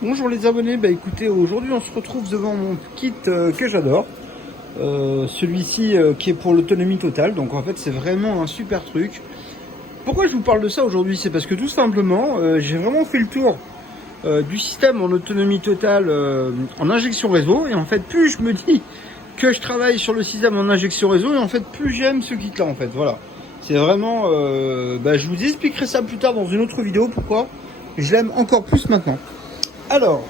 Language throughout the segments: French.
Bonjour les abonnés, bah écoutez, aujourd'hui on se retrouve devant mon kit que j'adore. Celui-ci qui est pour l'autonomie totale, donc en fait c'est vraiment un super truc. Pourquoi je vous parle de ça aujourd'hui? C'est parce que tout simplement j'ai vraiment fait le tour du système en autonomie totale en injection réseau. Et en fait plus je me dis que je travaille sur le système en injection réseau, et en fait plus j'aime ce kit là en fait, voilà. C'est vraiment, je vous expliquerai ça plus tard dans une autre vidéo, pourquoi je l'aime encore plus maintenant. Alors,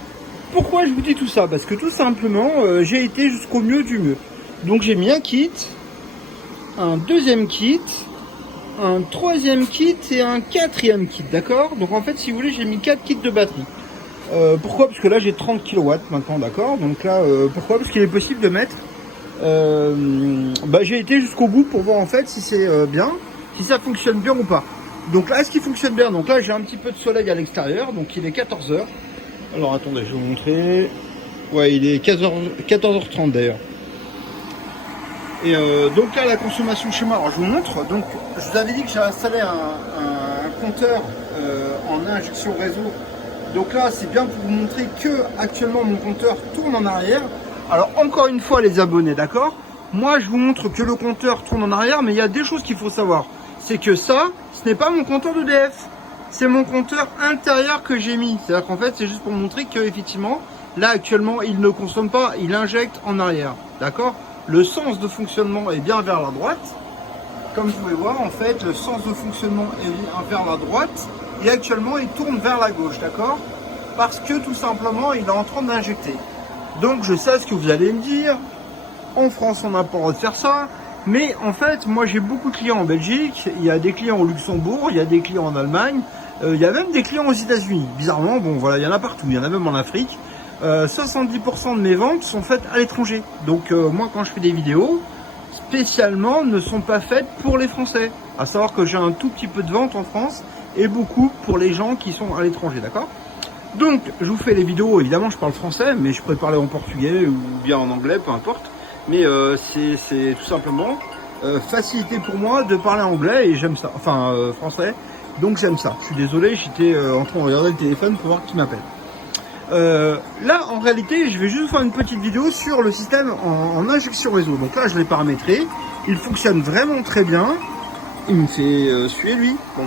pourquoi je vous dis tout ça? Parce que tout simplement, j'ai été jusqu'au mieux du mieux. Donc j'ai mis un kit, un deuxième kit, un troisième kit et un quatrième kit, d'accord? Donc en fait, si vous voulez, j'ai mis 4 kits de batterie. Pourquoi? Parce que là, j'ai 30 kW maintenant, d'accord? Donc là, pourquoi? Parce qu'il est possible de mettre... j'ai été jusqu'au bout pour voir en fait si c'est bien, si ça fonctionne bien ou pas. Donc là, est-ce qu'il fonctionne bien? Donc là, j'ai un petit peu de soleil à l'extérieur, donc il est 14 h. Alors attendez, je vais vous montrer. Ouais, il est 14h30 d'ailleurs. Et donc là, la consommation chez moi, alors je vous montre. Donc je vous avais dit que j'ai installé un compteur en injection réseau. Donc là, c'est bien pour vous montrer que actuellement mon compteur tourne en arrière. Alors encore une fois les abonnés, d'accord? Moi, je vous montre que le compteur tourne en arrière, mais il y a des choses qu'il faut savoir. C'est que ça, ce n'est pas mon compteur d'EDF. C'est mon compteur intérieur que j'ai mis. C'est-à-dire qu'en fait, c'est juste pour montrer que effectivement, là actuellement, il ne consomme pas, il injecte en arrière. D'accord? Le sens de fonctionnement est bien vers la droite. Comme vous pouvez voir, en fait, le sens de fonctionnement est vers la droite. Et actuellement, il tourne vers la gauche. D'accord? Parce que tout simplement, il est en train d'injecter. Donc, je sais ce que vous allez me dire. En France, on n'a pas le droit de faire ça. Mais en fait, moi j'ai beaucoup de clients en Belgique, il y a des clients au Luxembourg, il y a des clients en Allemagne, il y a même des clients aux États-Unis. Bizarrement, bon voilà, il y en a partout, il y en a même en Afrique. 70% de mes ventes sont faites à l'étranger. Donc moi quand je fais des vidéos, spécialement ne sont pas faites pour les Français. À savoir que j'ai un tout petit peu de ventes en France et beaucoup pour les gens qui sont à l'étranger, d'accord? Donc je vous fais les vidéos, évidemment je parle français, mais je pourrais parler en portugais ou bien en anglais, peu importe. Mais c'est tout simplement facilité pour moi de parler anglais et j'aime ça, enfin français, donc j'aime ça. Je suis désolé, j'étais en train de regarder le téléphone pour voir qui m'appelle. Là en réalité je vais juste faire une petite vidéo sur le système en injection réseau. Donc là je l'ai paramétré, il fonctionne vraiment très bien, il me fait suer lui. Bon.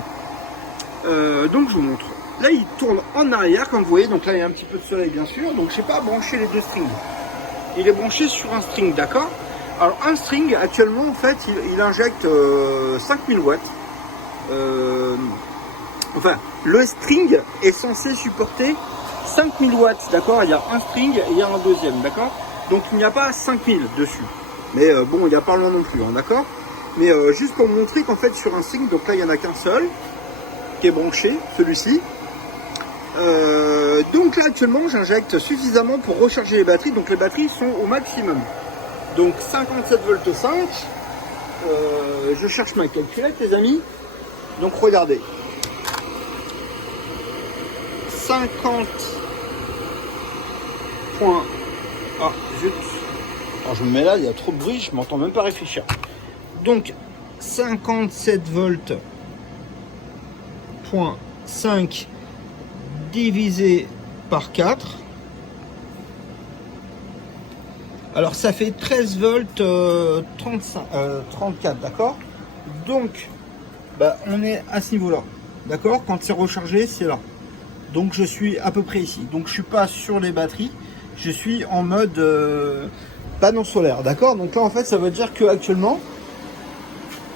Donc je vous montre. Là il tourne en arrière comme vous voyez, donc là il y a un petit peu de soleil bien sûr, donc je n'ai pas branché les deux strings. Il est branché sur un string, d'accord? Alors un string actuellement en fait il injecte 5000 watts. Enfin le string est censé supporter 5000 watts, d'accord? Il y a un string et il y a un deuxième, d'accord? Donc il n'y a pas 5000 dessus. Mais bon, il n'y a pas loin non plus, hein, d'accord? Mais juste pour vous montrer qu'en fait sur un string, donc là il n'y en a qu'un seul qui est branché, celui-ci. Donc là actuellement j'injecte suffisamment pour recharger les batteries, donc les batteries sont au maximum. Donc 57 volts 5. Je cherche ma calculette les amis. Donc regardez. 50 points. Ah zut. Alors je me mets là, il y a trop de bruit, je m'entends même pas réfléchir. Donc 57 volts point 5 divisé par 4. Alors ça fait 13 volts 34, d'accord? Donc on est à ce niveau là, d'accord? Quand c'est rechargé, c'est là. Donc je suis à peu près ici. Donc je suis pas sur les batteries, je suis en mode panneau solaire, d'accord? Donc là en fait ça veut dire que actuellement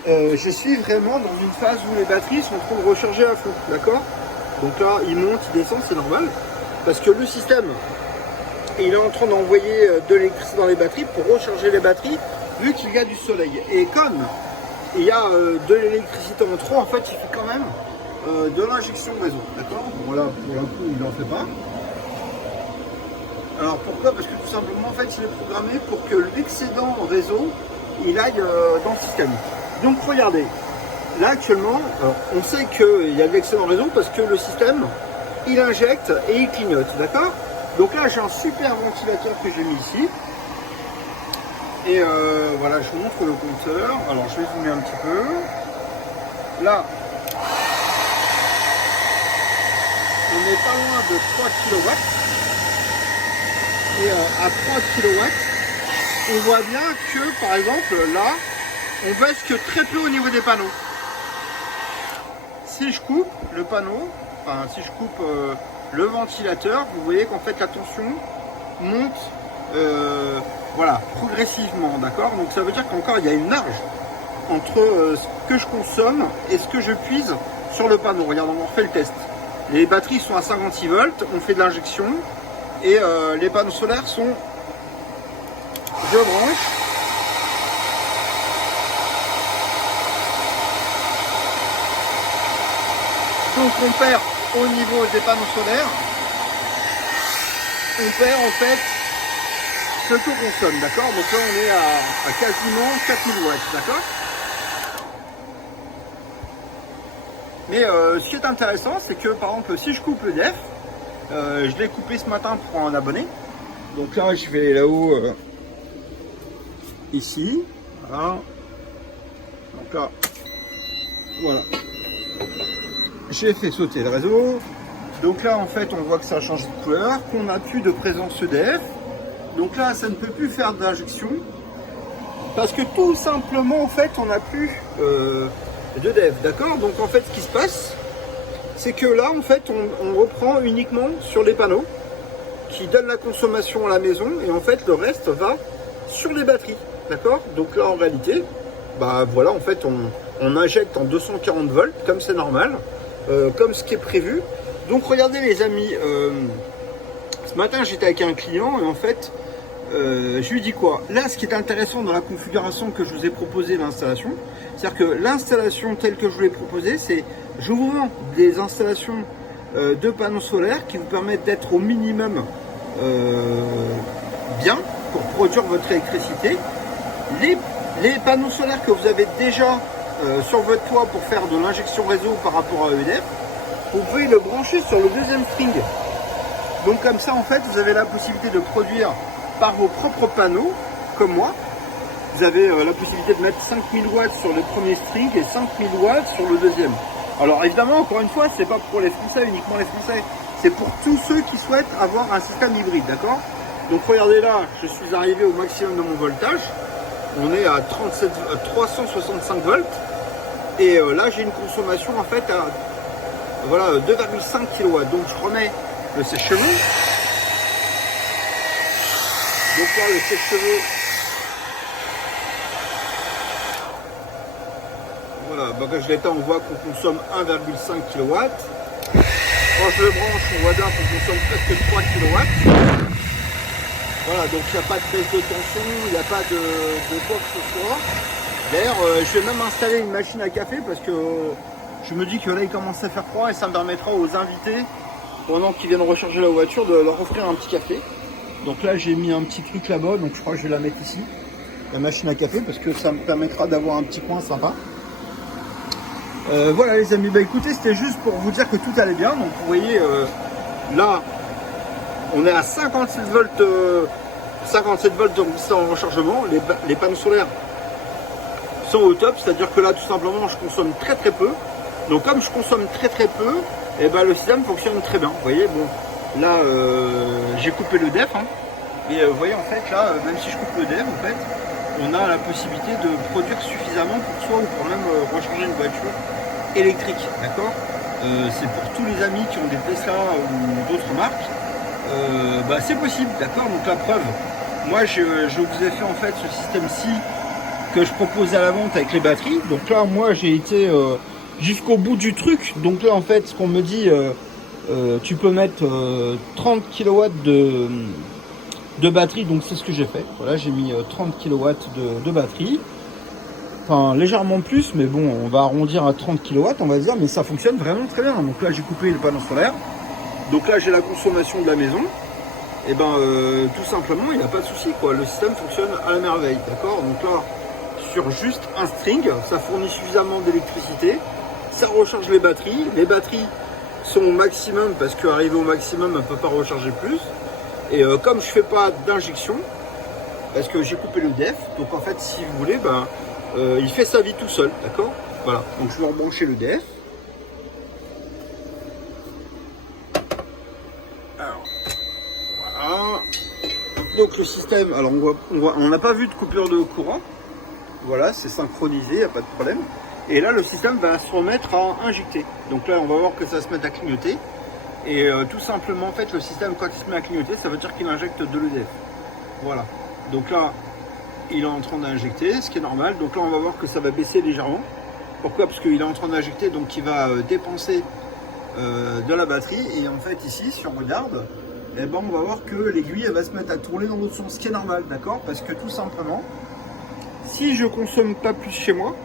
je suis vraiment dans une phase où les batteries sont en train de recharger à fond, d'accord? Donc là, il monte, il descend, c'est normal. Parce que le système, il est en train d'envoyer de l'électricité dans les batteries pour recharger les batteries, vu qu'il y a du soleil. Et comme il y a de l'électricité en trop, en fait, il fait quand même de l'injection réseau. D'accord? Bon là, pour le coup, il n'en fait pas. Alors pourquoi? Parce que tout simplement, en fait, il est programmé pour que l'excédent réseau, il aille dans le système. Donc regardez. Là actuellement, on sait qu'il y a de l'excédent réseau parce que le système, il injecte et il clignote, d'accord? Donc là j'ai un super ventilateur que j'ai mis ici. Et voilà, je vous montre le compteur. Alors je vais zoomer un petit peu. Là, on on est pas loin de 3 kW. Et à 3 kW, on voit bien que, par exemple, là, on baisse que très peu au niveau des panneaux. Si je coupe le panneau, enfin si je coupe le ventilateur, vous voyez qu'en fait la tension monte voilà, progressivement, d'accord? Donc ça veut dire qu'encore il y a une marge entre ce que je consomme et ce que je puise sur le panneau. Regarde, on refait le test. Les batteries sont à 56 volts, on fait de l'injection et les panneaux solaires sont... Je branche. Donc on perd au niveau des panneaux solaires, on perd en fait ce qu'on consomme, d'accord? Donc là on est à quasiment 4000 watts, d'accord? Mais ce qui est intéressant, c'est que par exemple si je coupe le DEF, je l'ai coupé ce matin pour un abonné. Donc là je vais là-haut, ici, voilà. Donc là, voilà. J'ai fait sauter le réseau. Donc là en fait on voit que ça a changé de couleur, qu'on n'a plus de présence EDF. Donc là ça ne peut plus faire d'injection. Parce que tout simplement en fait on n'a plus d'EDF, d'accord? Donc en fait ce qui se passe, c'est que là en fait on reprend uniquement sur les panneaux qui donnent la consommation à la maison et en fait le reste va sur les batteries, d'accord? Donc là en réalité, bah voilà en fait on injecte en 240 volts comme c'est normal. Comme ce qui est prévu. Donc regardez les amis, ce matin j'étais avec un client et en fait je lui dis quoi? Là ce qui est intéressant dans la configuration que je vous ai proposé l'installation, c'est-à-dire que l'installation telle que je vous l'ai proposée, c'est je vous vends des installations de panneaux solaires qui vous permettent d'être au minimum bien pour produire votre électricité. Les panneaux solaires que vous avez déjà sur votre toit pour faire de l'injection réseau par rapport à EDF, vous pouvez le brancher sur le deuxième string. Donc comme ça en fait vous avez la possibilité de produire par vos propres panneaux, comme moi. Vous avez la possibilité de mettre 5000 watts sur le premier string et 5000 watts sur le deuxième. Alors évidemment, encore une fois, c'est pas pour les Français, uniquement les Français. C'est pour tous ceux qui souhaitent avoir un système hybride, d'accord? Donc regardez là, je suis arrivé au maximum de mon voltage. On est à 365 volts. Et là, j'ai une consommation en fait à voilà, 2,5 kW. Donc je remets le sèche-cheveux. Donc là, le sèche-cheveux. Voilà, bah, quand je l'éteins, on voit qu'on consomme 1,5 kW. Quand je le branche, on voit bien qu'on consomme presque 3 kW. Voilà, donc il n'y a pas de baisse de tension, il n'y a pas de quoi que ce soit. D'ailleurs, je vais même installer une machine à café parce que je me dis que là, il commence à faire froid et ça me permettra aux invités, pendant qu'ils viennent recharger la voiture, de leur offrir un petit café. Donc là, j'ai mis un petit truc là-bas, donc je crois que je vais la mettre ici, la machine à café, parce que ça me permettra d'avoir un petit coin sympa. Voilà les amis, bah écoutez, c'était juste pour vous dire que tout allait bien. Donc vous voyez, là, on est à 57 volts en rechargement. Les panneaux solaires sont au top, c'est-à-dire que là, tout simplement, je consomme très très peu. Donc comme je consomme très très peu, et ben, le système fonctionne très bien. Vous voyez, bon, là, j'ai coupé le DEF. Hein, et vous voyez, en fait, là, même si je coupe le DEF, en fait, on a la possibilité de produire suffisamment pour soi ou pour même recharger une voiture électrique, d'accord? C'est pour tous les amis qui ont des Tesla ou d'autres marques, bah, c'est possible, d'accord? Donc la preuve, moi je vous ai fait en fait ce système-ci que je propose à la vente avec les batteries. Donc là, moi j'ai été jusqu'au bout du truc. Donc là, en fait, ce qu'on me dit, tu peux mettre 30 kW de batterie, donc c'est ce que j'ai fait. Voilà, j'ai mis 30 kW de batterie. Enfin, légèrement plus, mais bon, on va arrondir à 30 kW, on va dire, mais ça fonctionne vraiment très bien. Donc là, j'ai coupé le panneau solaire. Donc là, j'ai la consommation de la maison. Et ben, tout simplement, il n'y a pas de souci, quoi. Le système fonctionne à la merveille, d'accord? Donc là, sur juste un string, ça fournit suffisamment d'électricité. Ça recharge les batteries. Les batteries sont au maximum, parce qu'arrivé au maximum, on ne peut pas recharger plus. Et comme je fais pas d'injection, parce que j'ai coupé le DEF, donc en fait, si vous voulez, ben, il fait sa vie tout seul, d'accord? Voilà, donc je vais rebrancher le DEF. Donc le système, alors on n'a pas vu de coupure de courant. Voilà, c'est synchronisé, il n'y a pas de problème. Et là, le système va se remettre à injecter. Donc là, on va voir que ça se met à clignoter. Et tout simplement, en fait, le système, quand il se met à clignoter, ça veut dire qu'il injecte de l'EDF. Voilà. Donc là, il est en train d'injecter, ce qui est normal. Donc là, on va voir que ça va baisser légèrement. Pourquoi? Parce qu'il est en train d'injecter, donc il va dépenser de la batterie. Et en fait, ici, si on regarde, eh ben, on va voir que l'aiguille va se mettre à tourner dans l'autre sens, ce qui est normal, d'accord? Parce que tout simplement, si je consomme pas plus chez moi,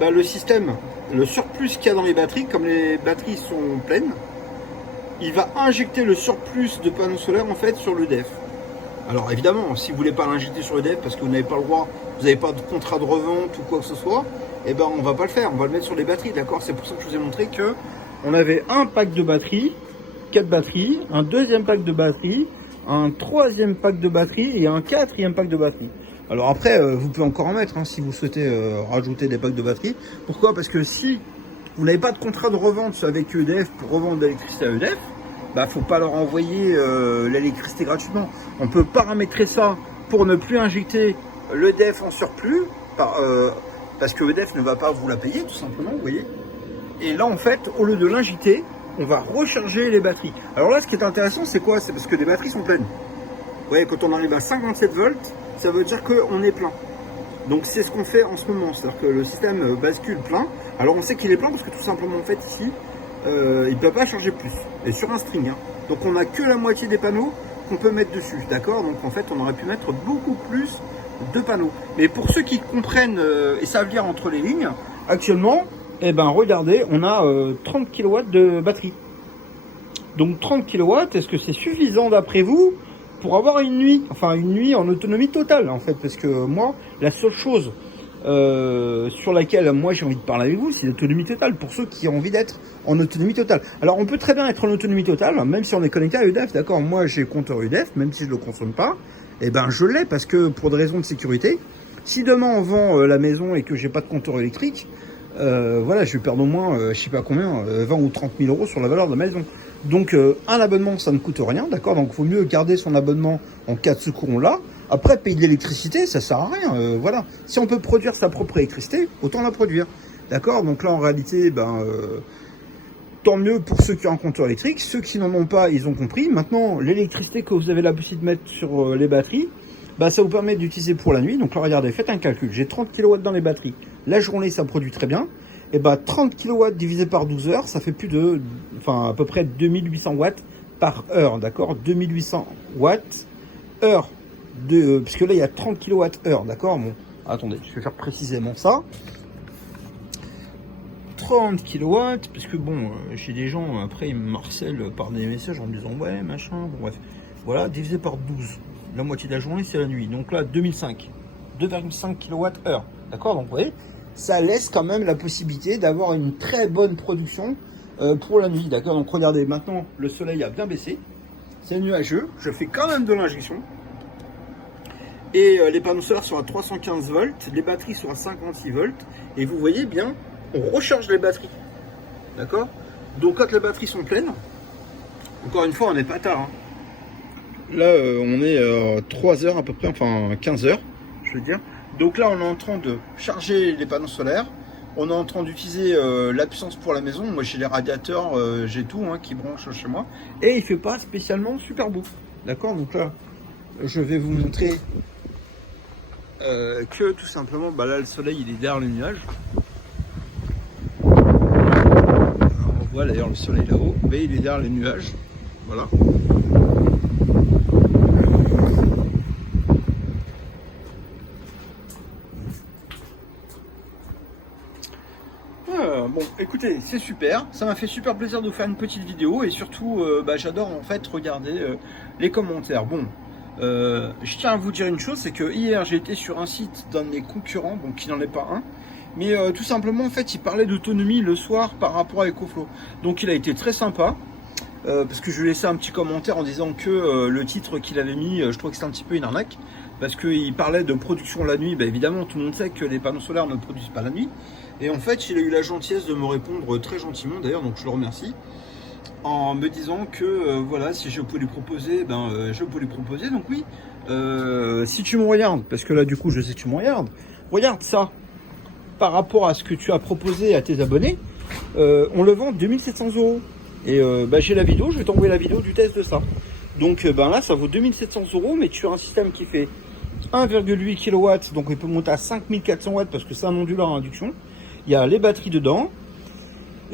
bah, le système, le surplus qu'il y a dans les batteries, comme les batteries sont pleines, il va injecter le surplus de panneaux solaires en fait sur l'EDF. Alors évidemment, si vous voulez pas l'injecter sur l'EDF parce que vous n'avez pas le droit, vous n'avez pas de contrat de revente ou quoi que ce soit, eh ben on va pas le faire, on va le mettre sur les batteries, d'accord? C'est pour ça que je vous ai montré que on avait un pack de batteries, 4 batteries, un deuxième pack de batteries, un troisième pack de batteries et un quatrième pack de batteries. Alors après, vous pouvez encore en mettre hein, si vous souhaitez rajouter des packs de batteries. Pourquoi? Parce que si vous n'avez pas de contrat de revente avec EDF pour revendre de l'électricité à EDF, bah faut pas leur envoyer l'électricité gratuitement. On peut paramétrer ça pour ne plus injecter l'EDF en surplus, parce que EDF ne va pas vous la payer tout simplement, vous voyez. Et là en fait, au lieu de l'injecter, on va recharger les batteries. Alors là, ce qui est intéressant, c'est quoi? C'est parce que les batteries sont pleines. Vous voyez, quand on arrive à 57 volts, ça veut dire qu'on est plein. Donc c'est ce qu'on fait en ce moment, c'est-à-dire que le système bascule plein. Alors on sait qu'il est plein parce que tout simplement en fait ici, il ne peut pas charger plus. Et sur un string. Hein. Donc on n'a que la moitié des panneaux qu'on peut mettre dessus, d'accord? Donc en fait on aurait pu mettre beaucoup plus de panneaux. Mais pour ceux qui comprennent et savent lire entre les lignes, actuellement, eh ben regardez, on a 30 kW de batterie. Donc 30 kW, est-ce que c'est suffisant d'après vous pour avoir une nuit, enfin une nuit en autonomie totale en fait, parce que moi, la seule chose sur laquelle moi j'ai envie de parler avec vous, c'est l'autonomie totale, pour ceux qui ont envie d'être en autonomie totale. Alors on peut très bien être en autonomie totale, même si on est connecté à EDF, d'accord? Moi j'ai compteur EDF, même si je ne le consomme pas, et ben je l'ai parce que pour des raisons de sécurité, si demain on vend la maison et que j'ai pas de compteur électrique, voilà, je vais perdre au moins, je sais pas combien, 20 ou 30 000 euros sur la valeur de la maison. Donc un abonnement ça ne coûte rien, d'accord? Donc il vaut mieux garder son abonnement en cas de secours, on l'a. Après payer de l'électricité ça sert à rien, voilà. Si on peut produire sa propre électricité, autant la produire, d'accord? Donc là en réalité, tant mieux pour ceux qui ont un compteur électrique. Ceux qui n'en ont pas, ils ont compris. Maintenant l'électricité que vous avez la possibilité de mettre sur les batteries, ça vous permet d'utiliser pour la nuit. Donc là regardez, faites un calcul, j'ai 30 kW dans les batteries, la journée ça produit très bien. Et 30 kW divisé par 12 heures, ça fait plus de, à peu près 2800 watts par heure, d'accord? 2800 watts heure, puisque là il y a 30 kWh, d'accord? Bon, attendez, je vais faire précisément ça. 30 kW, parce que bon, j'ai des gens, après ils me harcèlent par des messages en me disant ouais, machin, bon bref. Voilà, divisé par 12, la moitié de la journée c'est la nuit, donc là 2005, 2,5 kWh, d'accord? Donc vous voyez, ça laisse quand même la possibilité d'avoir une très bonne production pour la nuit, d'accord? Donc regardez, maintenant le soleil a bien baissé, c'est nuageux, je fais quand même de l'injection, et les panneaux solaires sont à 315 volts, les batteries sont à 56 volts, et vous voyez bien, on recharge les batteries, d'accord? Donc quand les batteries sont pleines, encore une fois on n'est pas tard, hein. Là on est 3 heures à peu près, enfin 15 heures je veux dire. Donc là, on est en train de charger les panneaux solaires. On est en train d'utiliser la puissance pour la maison. Moi, j'ai les radiateurs, j'ai tout qui branche chez moi. Et il fait pas spécialement super beau. D'accord? Donc là, je vais vous montrer que tout simplement, là, le soleil, il est derrière le nuage. Alors, on voit d'ailleurs le soleil là-haut, mais il est derrière les nuages. Voilà. Bon, écoutez, c'est super, ça m'a fait super plaisir de vous faire une petite vidéo et surtout, j'adore en fait regarder les commentaires. Bon, je tiens à vous dire une chose, c'est que hier j'ai été sur un site d'un de mes concurrents, bon qui n'en est pas un, mais tout simplement en fait il parlait d'autonomie le soir par rapport à EcoFlow. Donc il a été très sympa, parce que je lui ai laissé un petit commentaire en disant que le titre qu'il avait mis, je trouvais que c'était un petit peu une arnaque, parce qu'il parlait de production la nuit. Évidemment tout le monde sait que les panneaux solaires ne produisent pas la nuit. Et en fait, il a eu la gentillesse de me répondre très gentiment, d'ailleurs, donc je le remercie. en me disant que voilà, si je peux lui proposer, je peux lui proposer. Donc oui, si tu me regardes, parce que là du coup je sais que tu me regardes, regarde ça par rapport à ce que tu as proposé à tes abonnés, on le vend 2700 €. Et j'ai la vidéo, je vais t'envoyer la vidéo du test de ça. Donc là ça vaut 2700 €, mais tu as un système qui fait 1,8 kW, donc il peut monter à 5400 watts parce que c'est un onduleur à induction. Il y a les batteries dedans.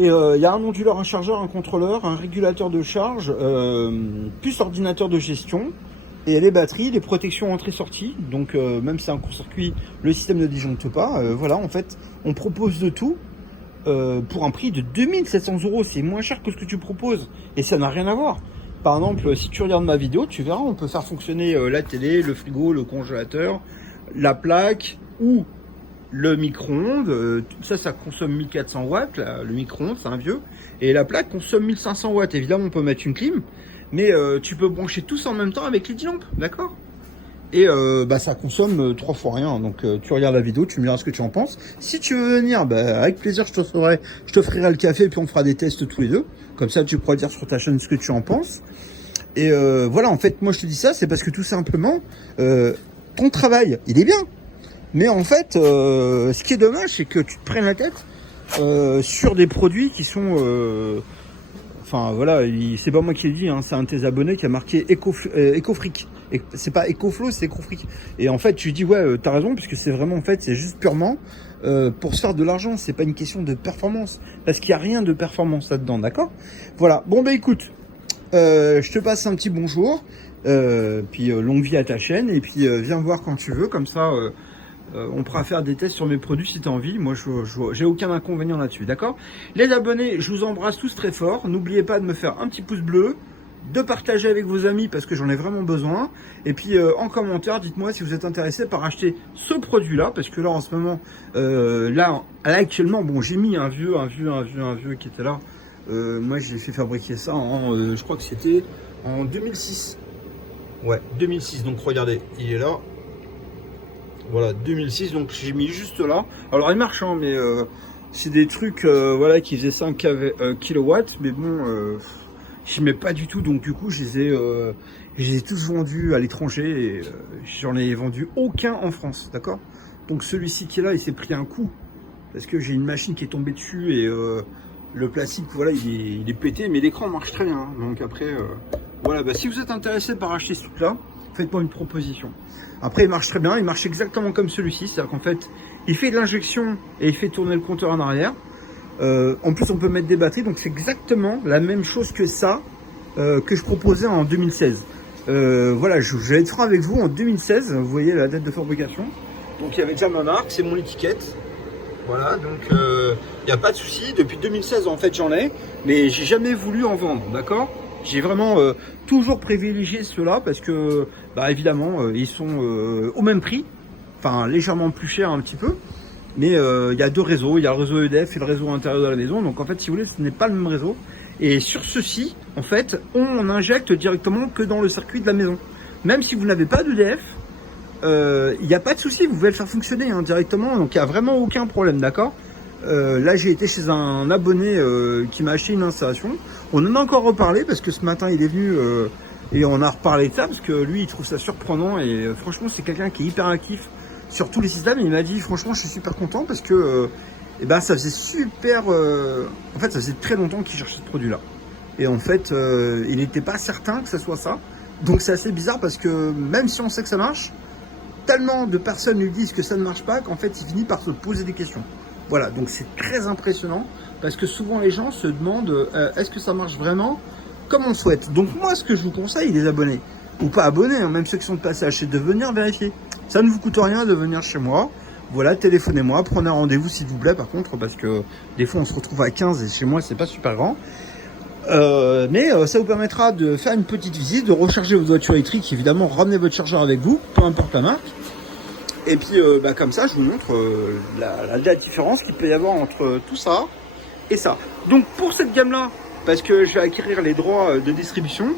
Et il y a un onduleur, un chargeur, un contrôleur, un régulateur de charge, plus ordinateur de gestion. Et les batteries, les protections entrée-sortie. Donc même si c'est un court-circuit, le système ne disjoncte pas. Voilà, en fait, on propose de tout pour un prix de 2700 €. C'est moins cher que ce que tu proposes. Et ça n'a rien à voir. Par exemple, si tu regardes ma vidéo, tu verras, on peut faire fonctionner la télé, le frigo, le congélateur, la plaque ou le micro-ondes. Ça consomme 1400 watts, là, le micro-ondes, c'est un vieux. Et la plaque consomme 1500 watts. Évidemment, on peut mettre une clim, mais tu peux brancher tout ça en même temps avec les 10 lampes, d'accord? Et ça consomme 3 fois rien. Donc tu regardes la vidéo, tu me diras ce que tu en penses. Si tu veux venir, avec plaisir, je t'offrirai le café et puis on fera des tests tous les deux. Comme ça, tu pourras dire sur ta chaîne ce que tu en penses. Et voilà, en fait, moi je te dis ça, c'est parce que tout simplement, ton travail, il est bien. Mais en fait, ce qui est dommage, c'est que tu te prennes la tête sur des produits qui sont... Enfin voilà, c'est pas moi qui l'ai dit, hein, c'est un de tes abonnés qui a marqué Ecofric. C'est pas Ecoflow, c'est Ecofric. Et en fait, tu dis ouais, t'as raison, puisque c'est vraiment, en fait, c'est juste purement pour se faire de l'argent. C'est pas une question de performance, parce qu'il y a rien de performance là-dedans, d'accord? Voilà. Bon écoute, je te passe un petit bonjour, puis longue vie à ta chaîne, et puis viens voir quand tu veux, comme ça. On pourra faire des tests sur mes produits si tu as envie. Moi, j'ai aucun inconvénient là-dessus, d'accord? Les abonnés, je vous embrasse tous très fort. N'oubliez pas de me faire un petit pouce bleu, de partager avec vos amis parce que j'en ai vraiment besoin. Et puis, en commentaire, dites-moi si vous êtes intéressé par acheter ce produit-là. Parce que là, en ce moment, là actuellement, bon, j'ai mis un vieux qui était là. Moi, j'ai fait fabriquer ça je crois que c'était en 2006. Ouais, 2006. Donc, regardez, il est là. Voilà, 2006, donc j'ai mis juste là. Alors il marche, hein, mais c'est des trucs voilà, qui faisaient 5 kW, mais bon, je mets pas du tout, donc du coup je les ai tous vendus à l'étranger et j'en ai vendu aucun en France, d'accord? Donc celui-ci qui est là, il s'est pris un coup parce que j'ai une machine qui est tombée dessus et le plastique, voilà, il est pété, mais l'écran marche très bien, hein. Donc après, voilà, si vous êtes intéressé par acheter ce truc-là, faites-moi une proposition. Après, il marche très bien, il marche exactement comme celui-ci, c'est-à-dire qu'en fait, il fait de l'injection et il fait tourner le compteur en arrière. En plus, on peut mettre des batteries, donc c'est exactement la même chose que ça que je proposais en 2016. Voilà, je vais être franc avec vous, en 2016, vous voyez la date de fabrication. Donc il y avait déjà ma marque, c'est mon étiquette. Voilà, donc il n'y a pas de souci. Depuis 2016, en fait, j'en ai, mais j'ai jamais voulu en vendre, d'accord? J'ai vraiment toujours privilégié ceux-là parce que, évidemment, ils sont au même prix, enfin légèrement plus cher un petit peu, mais il y a deux réseaux, il y a le réseau EDF et le réseau intérieur de la maison, donc en fait, si vous voulez, ce n'est pas le même réseau. Et sur ceci, en fait, on injecte directement que dans le circuit de la maison. Même si vous n'avez pas d'EDF, il n'y a pas de souci, vous pouvez le faire fonctionner directement, donc il n'y a vraiment aucun problème, d'accord? Là j'ai été chez un abonné qui m'a acheté une installation. On en a encore reparlé parce que ce matin il est venu et on a reparlé de ça parce que lui il trouve ça surprenant et franchement c'est quelqu'un qui est hyper actif sur tous les systèmes et il m'a dit franchement je suis super content parce que ça faisait super en fait ça faisait très longtemps qu'il cherchait ce produit là et en fait il n'était pas certain que ce soit ça, donc c'est assez bizarre parce que même si on sait que ça marche, tellement de personnes lui disent que ça ne marche pas qu'en fait il finit par se poser des questions. Voilà, donc c'est très impressionnant parce que souvent les gens se demandent est-ce que ça marche vraiment comme on souhaite. Donc moi ce que je vous conseille, les abonnés, ou pas abonnés, hein, même ceux qui sont de passage, c'est de venir vérifier. Ça ne vous coûte rien de venir chez moi. Voilà, téléphonez-moi, prenez un rendez-vous s'il vous plaît par contre, parce que des fois on se retrouve à 15 et chez moi c'est pas super grand. Mais ça vous permettra de faire une petite visite, de recharger votre voiture électrique, évidemment ramenez votre chargeur avec vous, peu importe la marque. Et puis comme ça, je vous montre la différence qu'il peut y avoir entre tout ça et ça. Donc pour cette gamme-là, parce que je vais acquérir les droits de distribution,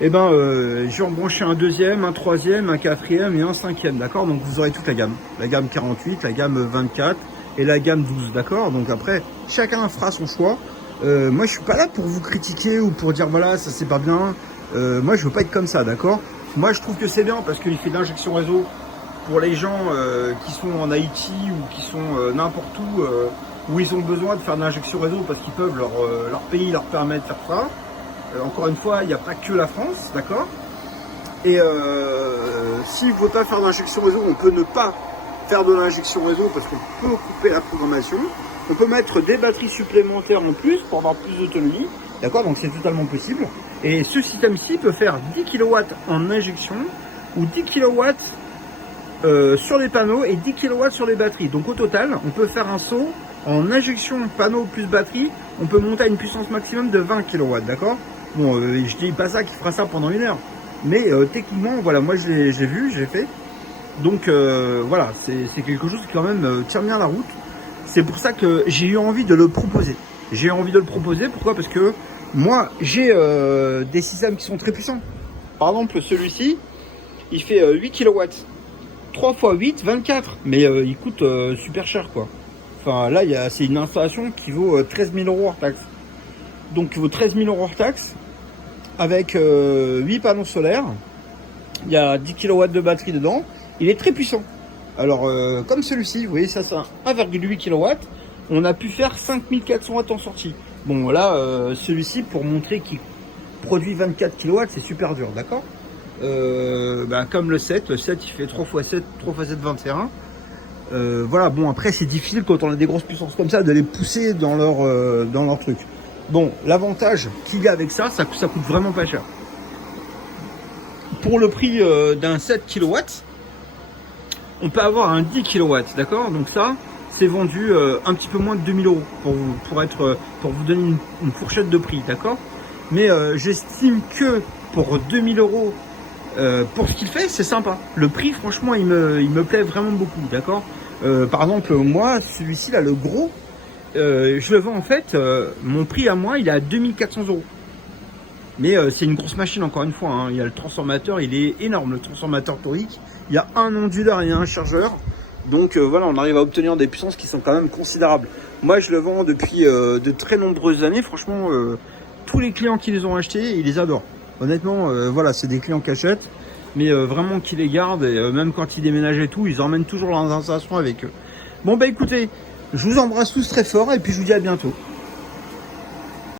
je vais en brancher un deuxième, un troisième, un quatrième et un cinquième, d'accord? Donc vous aurez toute la gamme. La gamme 48, la gamme 24 et la gamme 12, d'accord? Donc après, chacun fera son choix. Moi, je suis pas là pour vous critiquer ou pour dire voilà, ça c'est pas bien. Moi, je veux pas être comme ça, d'accord? Moi, je trouve que c'est bien parce qu'il fait de l'injection réseau pour les gens qui sont en Haïti ou qui sont n'importe où ils ont besoin de faire de l'injection réseau parce qu'ils peuvent, leur pays leur permet de faire ça. Encore une fois, il n'y a pas que la France, d'accord? Et si vous ne voulez pas faire d'injection réseau, on peut ne pas faire de l'injection réseau parce qu'on peut couper la programmation. On peut mettre des batteries supplémentaires en plus pour avoir plus d'autonomie. D'accord? Donc c'est totalement possible. Et ce système-ci peut faire 10 kW en injection ou 10 kW sur les panneaux et 10 kW sur les batteries. Donc au total, on peut faire un saut en injection panneau plus batterie. On peut monter à une puissance maximum de 20 kW. D'accord? Bon, je dis pas ça qui fera ça pendant 1 heure. Mais techniquement, voilà, moi je l'ai vu, j'ai fait. Donc voilà, c'est quelque chose qui quand même tient bien la route. C'est pour ça que j'ai eu envie de le proposer. J'ai eu envie de le proposer, pourquoi? Parce que moi, j'ai des systèmes qui sont très puissants. Par exemple, celui-ci, il fait 8 kW. 3 x 8, 24. Mais il coûte super cher, quoi. Enfin, là, c'est une installation qui vaut 13 000 € hors taxe. Donc, il vaut 13 000 € hors taxe. Avec 8 panneaux solaires. Il y a 10 kW de batterie dedans. Il est très puissant. Alors, comme celui-ci, vous voyez, ça c'est un 1,8 kW. On a pu faire 5400 watts en sortie. Bon, là, celui-ci, pour montrer qu'il produit 24 kW, c'est super dur, d'accord? Comme le 7 il fait 3 x 7, 21. Voilà, bon, après, c'est difficile quand on a des grosses puissances comme ça de les pousser dans leur truc. Bon, l'avantage qu'il y a avec ça coûte vraiment pas cher. Pour le prix d'un 7 kW, on peut avoir un 10 kW, d'accord? Donc ça, c'est vendu un petit peu moins de 2000 € pour vous donner une fourchette de prix, d'accord? Mais j'estime que pour 2000 €, pour ce qu'il fait, c'est sympa. Le prix, franchement, il me plaît vraiment beaucoup, d'accord? Par exemple, moi, celui-ci, là, le gros, je le vends en fait, mon prix à moi, il est à 2400 €. Mais c'est une grosse machine, encore une fois, hein. Il y a le transformateur, il est énorme, le transformateur torique. Il y a un onduleur et un chargeur. Donc voilà, on arrive à obtenir des puissances qui sont quand même considérables. Moi, je le vends depuis de très nombreuses années. Franchement, tous les clients qui les ont achetés, ils les adorent. Honnêtement, voilà, c'est des clients qui achètent, mais vraiment qui les gardent. Et même quand ils déménagent et tout, ils emmènent toujours leurs installations avec eux. Bon, bah écoutez, je vous embrasse tous très fort et puis je vous dis à bientôt.